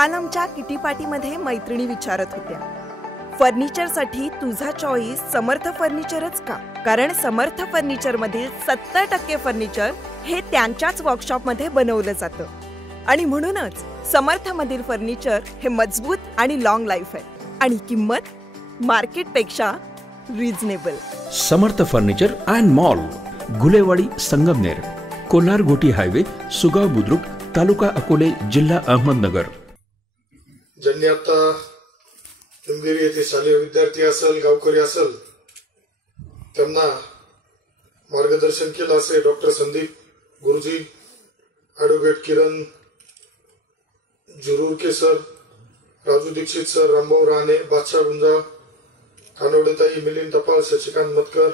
काल आमच्या किटी पार्टीमध्ये मैत्रिणी विचारत होत्या, फर्निचरसाठी तुझा चॉईस समर्थ फर्निचरच का? कारण समर्थ फर्निचर मधील 70% फर्निचर हे त्यांच्याच वर्कशॉपमध्ये बनवलं जातं आणि म्हणूनच समर्थ मधील फर्निचर हे मजबूत आणि लॉंग लाईफ आहे आणि किंमत मार्केटपेक्षा reasonable. Samarth furniture and mall, Gulewadi, Sangamner, Kolhar गोटी हायवे, सुगाव बुद्रुक, तालुका अकोले, जिल्हा अहमदनगर. ज्यांनी आता हिंदेरी येथे शालेय विद्यार्थी असेल, गावकरी असेल, त्यांना मार्गदर्शन केलं असे डॉक्टर संदीप गुरुजी, ॲडव्होकेट किरण जुरूरके सर, राजू दीक्षित सर, रामभाऊ राणे, बादशाह गुंजा, कानवडेताई, मिलिंद टपाल, शशिकांत मतकर,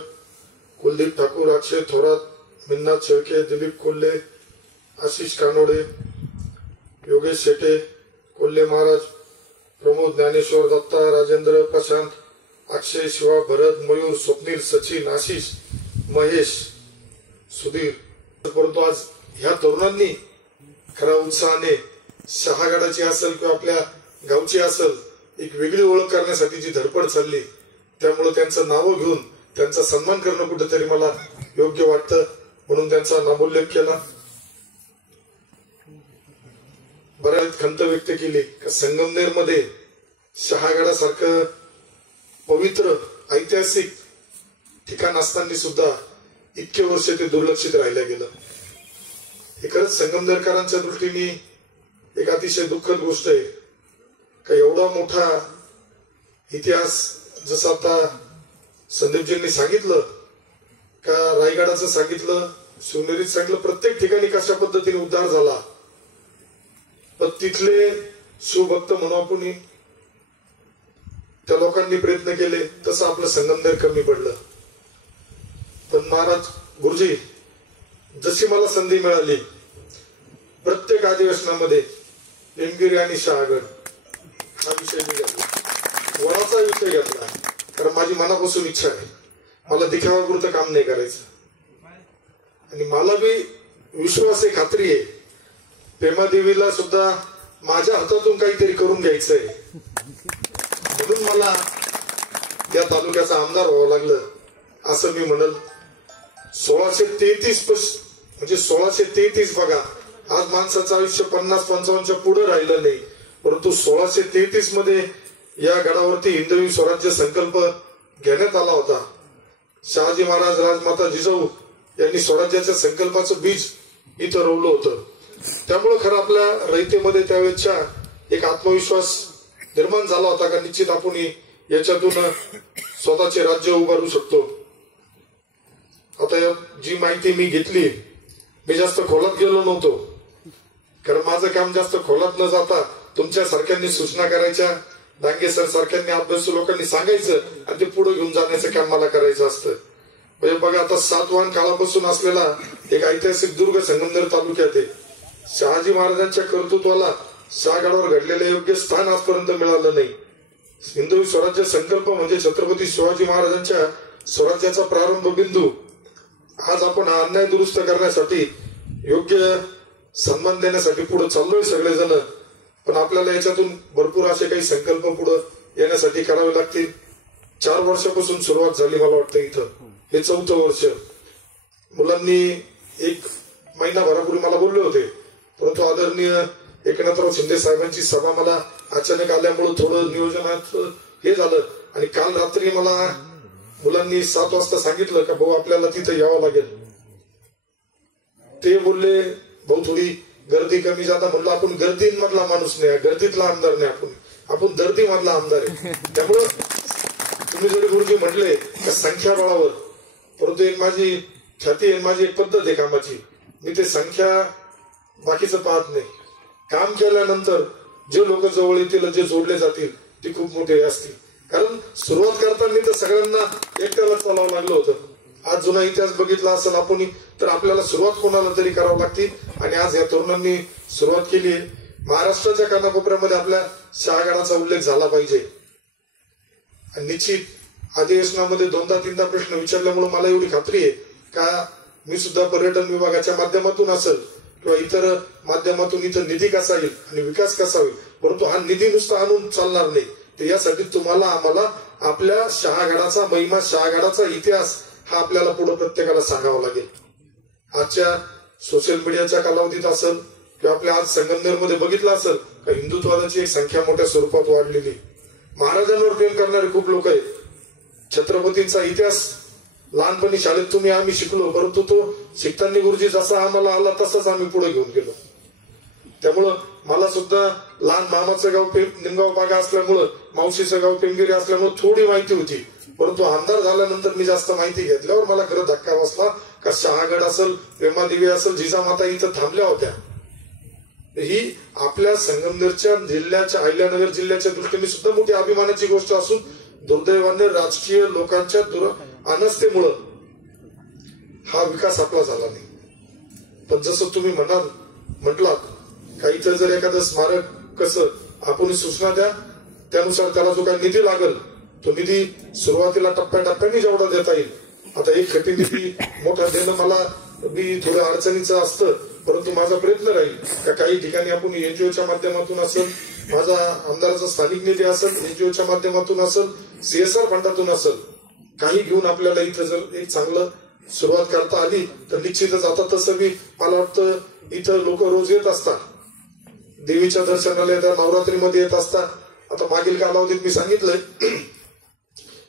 कुलदीप ठाकूर, अक्षय थोरात, मिन्नाथ शेळके, दिलीप कोल्हे, आशिष कानोडे, योगेश शेटे, कोल्हे महाराज, प्रमोद ज्ञानेश्वर, दत्ता, राजेंद्र, प्रशांत, अक्षय, शिवा, भरत, मयूर, स्वप्नील, सचिन, आशिष, महेश, सुधीर. परंतु आज ह्या तरुणांनी खऱ्या उत्साहाने शहागडाची असेल किंवा आपल्या गावची असेल एक वेगळी ओळख करण्यासाठी जी धडपड चालली, त्यामुळे त्यांचं नाव घेऊन त्यांचा सन्मान करणं कुठेतरी मला योग्य वाटतं, म्हणून त्यांचा नामोल्लेख केला. बऱ्याच खंत व्यक्त केली का संगमनेर मध्ये शहागडासारखं पवित्र ऐतिहासिक ठिकाण असताना सुद्धा इतके वर्ष ते दुर्लक्षित राहिलं गेलं. हे खरंच संगमनेरकरांच्या दृष्टीने एक अतिशय दुःखद गोष्ट आहे का एवढा मोठा इतिहास, जसं आता संदीपजींनी सांगितलं का रायगडाचं सांगितलं, शिवनेरीत सांगितलं, प्रत्येक ठिकाणी कशा पद्धतीने उद्धार झाला, पण तिथले शिवभक्त म्हणून आपण त्या लोकांनी प्रयत्न केले, तसं आपलं संगमनेर कमी पडलं. पण महाराज गुरुजी जशी मला संधी मिळाली प्रत्येक अधिवेशनामध्ये हिमगिरी आणि शहागड हा विषय मी घेतला, वळाचा विषय घेतला, कारण माझी मनापासून इच्छा आहे, मला दिखावापुरतं काम नाही करायचं. आणि मला बी विश्वास आहे, खात्री आहे, प्रेमादेवीला सुद्धा माझ्या हातातून काहीतरी करून घ्यायचंय, म्हणून मला या तालुक्याचा आमदार व्हावं लागलं असं मी म्हणल. 1633 म्हणजे 1633 बघा, आज माणसाचं आयुष्य 50-55च्या पुढे राहिलं नाही, परंतु 1633 मध्ये या गडावरती हिंदवी स्वराज्य संकल्प घेण्यात आला होता. शहाजी महाराज, राजमाता जिजाऊ यांनी स्वराज्याच्या संकल्पाचं बीज इथं रोवलं होतं. त्यामुळे खरं आपल्या रयतेमध्ये त्यावेळेच्या एक आत्मविश्वास निर्माण झाला होता का निश्चित आपण याच्यातून स्वतःचे राज्य उभारू शकतो. आता जी माहिती मी घेतली, मी जास्त खोलात गेलो नव्हतो, कारण माझं काम जास्त खोलात न जाता तुमच्या सारख्यांनी सूचना करायच्या, डांगे सर सारख्यांनी अभ्यासू लोकांनी सांगायचं आणि ते पुढे घेऊन जाण्याचं काम मला करायचं असतं. म्हणजे बघा, आता सातवाहन काळापासून असलेला एक ऐतिहासिक दुर्ग संगमनेर तालुक्यात आहे. शहाजी महाराजांच्या कर्तृत्वाला शहागडावर घडलेलं योग्य स्थान आजपर्यंत मिळालं नाही. हिंदवी स्वराज्य संकल्प म्हणजे छत्रपती शिवाजी महाराजांच्या स्वराज्याचा प्रारंभ बिंदू. आज आपण हा अन्याय दुरुस्त करण्यासाठी, योग्य सन्मान देण्यासाठी पुढे चाललोय सगळेजण, पण आपल्याला याच्यातून भरपूर असे काही संकल्प पुढे येण्यासाठी करावे लागतील. 4 वर्षापासून सुरुवात झाली मला वाटतं, इथं हे 4थं वर्ष. मुलांनी 1 महिनाभरापूर्वी मला बोलले होते, परंतु आदरणीय एकनाथराव शिंदे साहेबांची सभा मला अचानक आल्यामुळे थोडं नियोजनात हे झालं. आणि काल रात्री मला मुलांनी 7 वाजता सांगितलं का भाऊ आपल्याला तिथं यावं लागेल. ते बोलले भाऊ थोडी गर्दी कमी जाता. म्हणलं आपण गर्दीमधला माणूस नाही, गर्दीतला आमदार नाही, आपण दर्दी मधला आमदार आहे. त्यामुळं तुम्ही जरी गुरुजी म्हटले का संख्याबळावर, परंतु एक माझी ख्याती आहे, माझी एक पद्धत आहे कामाची, मी ते संख्या बाकीचं पाहत नाही. काम केल्यानंतर जे लोक जवळ येतील, जे जोडले जातील ते खूप मोठे असतील. कारण सुरुवात करताना तर सगळ्यांना एकट्याला चालावं लागलं होतं. आज जुना इतिहास बघितला असेल आपण, तर आपल्याला सुरुवात कोणाला तरी करावं लागते. आणि आज या तरुणांनी सुरुवात केली. महाराष्ट्राच्या कानाकोपऱ्यामध्ये आपल्या शहागडाचा उल्लेख झाला पाहिजे. आणि निश्चित अधिवेशनामध्ये 2दा-3दा प्रश्न विचारल्यामुळे मला एवढी खात्री आहे का मी सुद्धा पर्यटन विभागाच्या माध्यमातून असेल किंवा इतर माध्यमातून इथं निधी कसा येईल आणि विकास कसा होईल परंतु हा निधी नुसता आणून चालणार नाही. तर यासाठी तुम्हाला आम्हाला आपल्या शहागडाचा महिमा, शहागडाचा इतिहास हा आपल्याला पुढे प्रत्येकाला सांगावा लागेल. आजच्या सोशल मीडियाच्या कालावधीत असेल किंवा आपल्या आज संगमनेरमध्ये बघितलं असेल का हिंदुत्वाची एक संख्या मोठ्या स्वरूपात वाढलेली. महाराजांवर प्रेम करणारे खूप लोक आहेत. छत्रपतींचा इतिहास लहानपणी शाळेत आम्ही शिकलो, परंतु तो शिकताना गुरुजी जसा आम्हाला आला तसाच आम्ही पुढे घेऊन गेलो. त्यामुळं मला सुद्धा लहान मामाचं गाव निमगाव बागा असल्यामुळं, मावशीचं गाव पेमगिरी असल्यामुळे थोडी माहिती होती. परंतु आमदार झाल्यानंतर मी जास्त माहिती घेतल्यावर मला खरं धक्का बसला का शहागड असेल, प्रेमादेवी असेल, जिजामाता इथं थांबल्या होत्या. ही आपल्या संगमनेरच्या जिल्ह्याच्या, अहिल्यानगर जिल्ह्याच्या दृष्टीने सुद्धा मोठी अभिमानाची गोष्ट असून दुर्दैवाने राजकीय लोकांच्या अनस्थेमुळं हा विकास आपला झाला नाही. पण जसं तुम्ही म्हटलात का इथं जर एखादं स्मारक कसं आपण सूचना द्या, त्यानुसार त्याला जो काही निधी लागेल तो निधी सुरुवातीला टप्प्याटप्प्याने जेवढा देता येईल. आता एक खटी निधी मोठा देणं मला मी थोडं अडचणीचं असतं, परंतु माझा प्रयत्न राहील का काही ठिकाणी आपण एनजीओच्या माध्यमातून असेल, माझा आमदाराचा स्थानिक निधी असेल, एनजीओच्या माध्यमातून असेल, CSR फंडातून असेल, काही घेऊन आपल्याला इथं जर एक चांगलं सुरुवात करता आली तर निश्चितच. आता तसं मी मला वाटतं इथं लोक रोज येत असतात, देवीच्या दर्शनाला येतात, नवरात्रीमध्ये येत असतात. आता मागील कालावधीत मी सांगितलंय,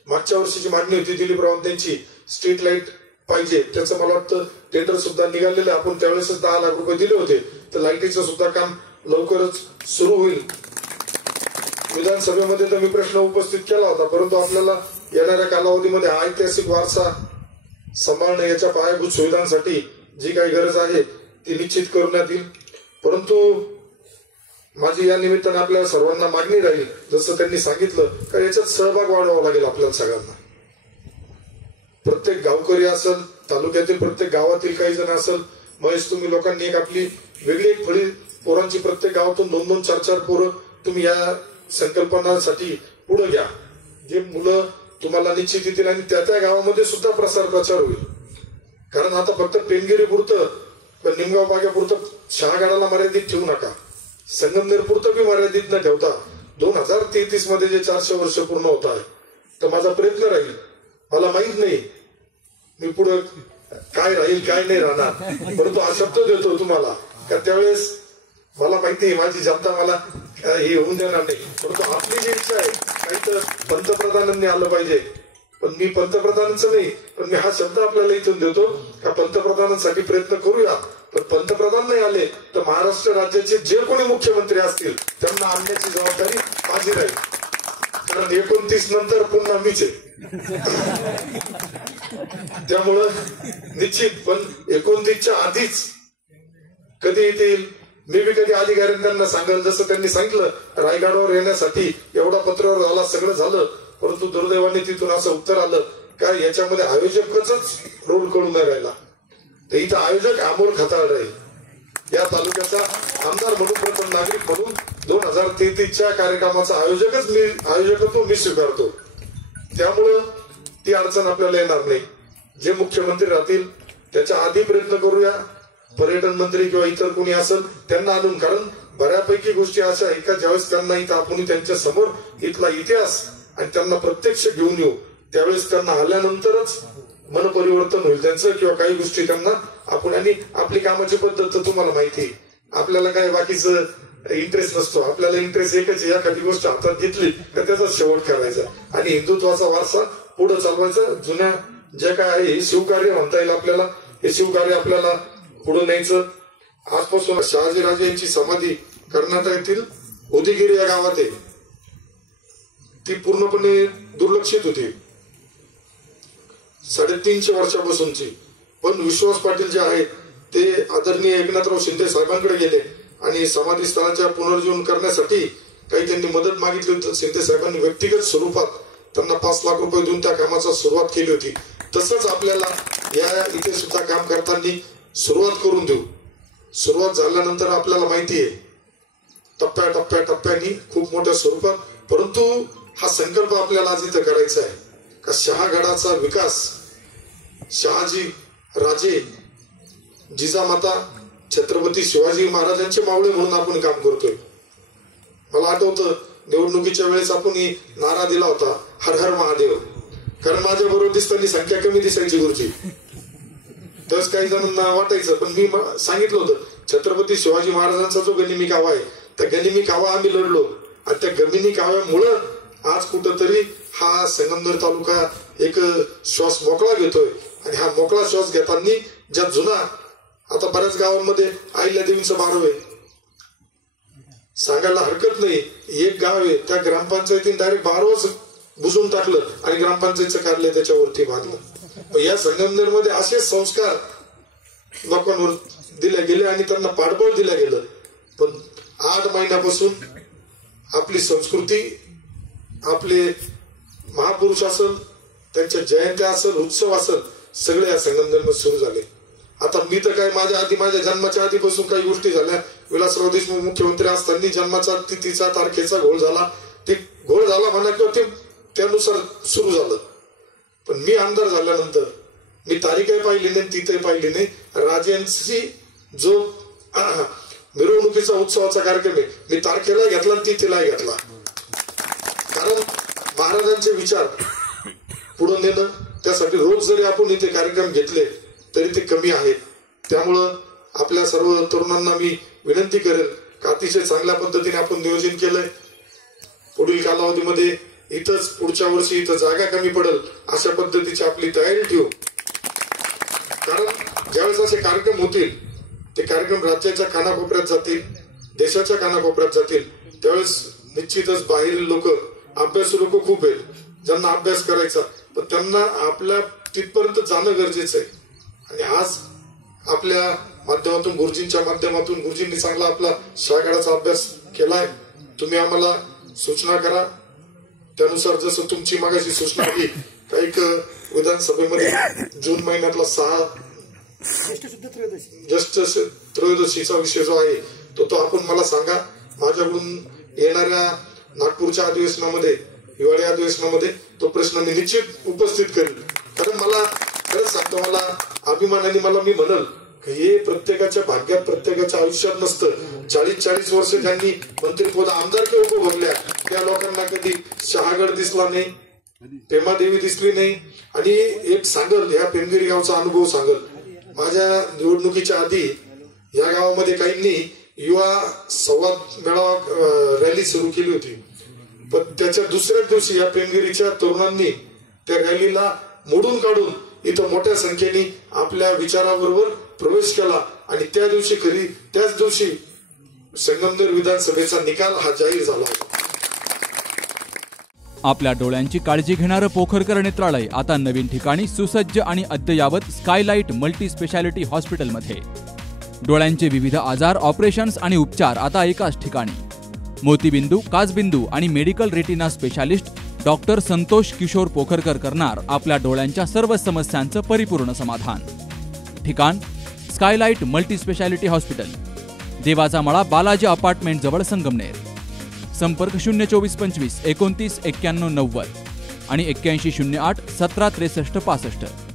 मागच्या वर्षीची मागणी होती दिलीप रावत यांची, स्ट्रीट लाईट पाहिजे. त्याचं मला वाटतं टेंडर सुद्धा निघालेलं. आपण त्यावेळेस 10 लाख रुपये दिले होते. तर लाईटीचं सुद्धा काम लवकरच सुरू होईल. विधानसभेमध्ये तर मी प्रश्न उपस्थित केला होता, परंतु आपल्याला येणाऱ्या कालावधीमध्ये हा ऐतिहासिक वारसा सांभाळणं, याच्या पायाभूत सुविधांसाठी जी काही गरज आहे ती निश्चित करण्यात येईल. परंतु माझी या निमित्ताने आपल्या सर्वांना मागणी राहील, जसं त्यांनी सांगितलं का याच्यात सहभाग वाढवावा लागेल आपल्याला सगळ्यांना. प्रत्येक गावकरी असेल, तालुक्यातील प्रत्येक गावातील काही जण असेल, महेश तुम्ही लोकांनी एक आपली वेगळी एक फळी पोरांची, प्रत्येक गावातून 2-2, 4-4 पोरं तुम्ही या संकल्पनासाठी पुढे घ्या. जे मुलं तुम्हाला निश्चित येतील आणि त्या गावामध्ये सुद्धा प्रचार होईल. कारण आता फक्त पेनगिरी पुरतं, निमगाव बागेपुरतं शहागडाला मर्यादित ठेवू नका. संगमनेर पुरतं बी मर्यादित न ठेवता 2033 मध्ये जे 400 वर्ष पूर्ण होत आहे, तर माझा प्रयत्न राहील. मला माहित नाही मी पुढे काय राहील काय नाही राहणार, परंतु हा शब्द देतो तुम्हाला का त्यावेळेस मला माहिती आहे माझी जनता मला हे होऊन देणार नाही. परंतु आपली जी इच्छा आहे काही तर पंतप्रधानांनी आलं पाहिजे. पण मी पंतप्रधानांचं नाही, पण मी हा शब्द आपल्याला इथून देतो का पंतप्रधानांसाठी प्रयत्न करूया. पण पंतप्रधान नाही आले तर महाराष्ट्र राज्याचे जे कोणी मुख्यमंत्री असतील त्यांना आणण्याची जबाबदारी माझी राहील. कारण 29 नंतर पुन्हा मीच आहे. त्यामुळं निश्चित. पण 29च्या आधीच कधी येतील मी बी कधी अधिकाऱ्यांना सांगेल. जसं त्यांनी सांगितलं रायगडावर येण्यासाठी एवढा पत्रावर झाला, सगळं झालं, परंतु दुर्दैवाने तिथून असं उत्तर आलं का याच्यामध्ये आयोजकच रोल कळून नाही राहिला. तर इथं आयोजक अमोल खताळ राहील. या तालुक्याचा आमदार म्हणून, प्रथम नागरिक म्हणून 2033च्या कार्यक्रमाचा आयोजकत्व मी स्वीकारतो. त्यामुळं ती अडचण आपल्याला येणार नाही. जे मुख्यमंत्री राहतील त्याच्या आधी प्रयत्न करूया. पर्यटन मंत्री किंवा इतर कोणी असेल त्यांना आणून, कारण बऱ्यापैकी गोष्टी अशा आहेत का ज्यावेळेस त्यांना इथं आपण त्यांच्या समोर इथला इतिहास आणि त्यांना प्रत्यक्ष घेऊन येऊ, त्यावेळेस त्यांना आल्यानंतरच मन परिवर्तन होईल त्यांचं. किंवा काही गोष्टी त्यांना आपण, आणि आपली कामाची पद्धत तर तुम्हाला माहिती आहे, आपल्याला काय बाकीचं इंटरेस्ट नसतो. आपल्याला इंटरेस्ट एकच, एखादी गोष्ट हातात घेतली तर त्याचा शेवट करायचा आणि हिंदुत्वाचा वारसा पुढे चालवायचा. जुन्या जे काय आहे हे शिवकार्य म्हणता येईल आपल्याला. हे शिवकार्य आपल्याला पुढे न्यायचं. आजपासून शहाजीराजे यांची समाधी कर्नाटकातील उदयगिरी या गावात आहे. ती पूर्णपणे दुर्लक्षित होती 350 वर्षापासूनची. पण विश्वास पाटील जे आहेत ते आदरणीय एकनाथराव शिंदे साहेबांकडे गेले आणि समाधी स्थळाच्या पुनर्जीवन करण्यासाठी काही त्यांनी मदत मागितली होती. शिंदे साहेबांनी व्यक्तिगत स्वरूपात त्यांना 5 लाख रुपये देऊन त्या कामाचा सुरुवात केली होती. तसंच आपल्याला या इथे सुद्धा काम करताना सुरुवात करून देऊ. सुरुवात झाल्यानंतर आपल्याला माहिती आहे टप्प्याटप्प्याने खूप मोठ्या स्वरूपात, परंतु हा संकल्प आपल्याला आज इथं करायचा आहे का शहागडाचा विकास, शहाजी राजे, जिजामाता, छत्रपती शिवाजी महाराजांचे मावळे म्हणून आपण काम करतोय. मला आठवतं निवडणुकीच्या वेळेस आपण नारा दिला होता, हर हर महादेव. कारण माझ्या बरोबर दिसताना संख्या कमी दिसायची गुरुजी. त्यावेळेस काही जणांना वाटायचं, पण मी सांगितलं होतं छत्रपती शिवाजी महाराजांचा जो गनिमी कावा आहे, त्या गनिमी कावा आम्ही लढलो आणि त्या गनिमी काव्यामुळं आज कुठंतरी हा संगमनेर तालुका एक श्वास मोकळा घेतोय. आणि हा मोकळा श्वास घेताना ज्या जुना, आता बऱ्याच गावांमध्ये आईल्या देवींचं बारव आहे, सांगायला हरकत नाही. एक गाव आहे त्या ग्रामपंचायतीने डायरेक्ट बारवच बुजून टाकलं आणि ग्रामपंचायतचं कार्यालय त्याच्यावरती बांधलं. या संगमनेर मध्ये असे संस्कार लोकांवर दिले गेले आणि त्यांना पाठबळ दिलं गेलं. पण 8 महिन्यापासून आपली संस्कृती, आपले महापुरुष असेल, त्यांच्या जयंत्या असेल, उत्सव असेल, सगळे या संगमनेरमध्ये सुरू झाले. आता मी तर काय माझ्या जन्माच्या आधीपासून काही गोष्टी झाल्या. विलासराव देशमुख मुख्यमंत्री असताना जन्माचा तिथीचा तारखेचा घोळ झाला, ते घोळ झाला म्हणा किंवा ते त्यानुसार सुरू झालं. पण मी आमदार झाल्यानंतर मी तारीखही पाहिली नाही, तिथही पाहिली नाही. राजांची जो मिरवणुकीचा उत्सवाचा कार्यक्रम आहे, मी तारखेला घेतला आणि तिथेला घेतला. कारण महाराजांचे विचार पुढे नेणं, त्यासाठी रोज जरी आपण इथे कार्यक्रम घेतले तरी ते कमी आहेत. त्यामुळं आपल्या सर्व तरुणांना मी विनंती करेल की अतिशय चांगल्या पद्धतीने आपण नियोजन केलंय. पुढील कालावधीमध्ये इथंच पुढच्या वर्षी इथं जागा कमी पडेल अशा पद्धतीची आपली तयारी ठेवू. कारण ज्यावेळेस असे कार्यक्रम होतील, ते कार्यक्रम राज्याच्या कानाकोपऱ्यात जातील, देशाच्या कानाकोपऱ्यात जातील, त्यावेळेस निश्चितच बाहेरील लोक, अभ्यासू लोक खूप आहेत ज्यांना अभ्यास करायचा, पण त्यांना आपल्या तिथपर्यंत जाणं गरजेचं आहे. आणि आज आपल्या माध्यमातून, गुरुजींच्या माध्यमातून, गुरुजींनी चांगला आपला शाळागाळाचा अभ्यास केलाय. तुम्ही आम्हाला सूचना करा, त्यानुसार जसं तुमची मागाशी सूचना आली काही विधानसभेमध्ये जून महिन्यातला 6 ज्येष्ठ त्रयोदशीचा विषय जो आहे तो आपण मला सांगा. माझ्याकडून येणाऱ्या नागपूरच्या अधिवेशनामध्ये, हिवाळी अधिवेशनामध्ये तो प्रश्न मी निश्चित उपस्थित करेन. कारण मला खरंच सांगतो, मला अभिमानाने मी म्हणल हे प्रत्येकाच्या भाग्यात, प्रत्येकाच्या आयुष्यात नसतं. 40-40 वर्ष ज्यांनी मंत्रिपद, आमदारकी उपभोगल्या, त्या लोकांना कधी शहागड दिसला नाही, पेमादेवी दिसली नाही. आणि एक सांगल, ह्या पेमगिरी गावचा अनुभव सांगल. माझ्या निवडणुकीच्या आधी या गावामध्ये काहींनी युवा संवाद मेळावा रॅली सुरू केली होती. पण त्याच्या दुसऱ्याच दिवशी या पेमगिरीच्या तरुणांनी त्या रॅलीला मोडून काढून इथं मोठ्या संख्येने आपल्या विचाराबरोबर प्रवेश केला. आणि त्याच दिवशी संगमनेर विधानसभेचा निकाल हा जाहीर झाला होता. आपल्या डोळ्यांची काळजी घेणारं पोखरकर नेत्रालय आता नवीन ठिकाणी सुसज्ज आणि अद्ययावत स्कायलाइट मल्टी स्पेशालिटी हॉस्पिटलमध्ये. डोळ्यांचे विविध आजार, ऑपरेशन्स आणि उपचार आता एकाच ठिकाणी. मोतीबिंदू, काचबिंदू आणि medical retina specialist doctor Santosh Kishor Pokharkar करणार आपल्या डोळ्यांच्या सर्व समस्यांचं परिपूर्ण समाधान. ठिकाण स्कायलाइट मल्टी स्पेशालिटी हॉस्पिटल, देवाचा मळा, बालाजी अपार्टमेंट जवळ, संगमनेर. संपर्क 02425 29 91 90 आणि 8108 17 63 65.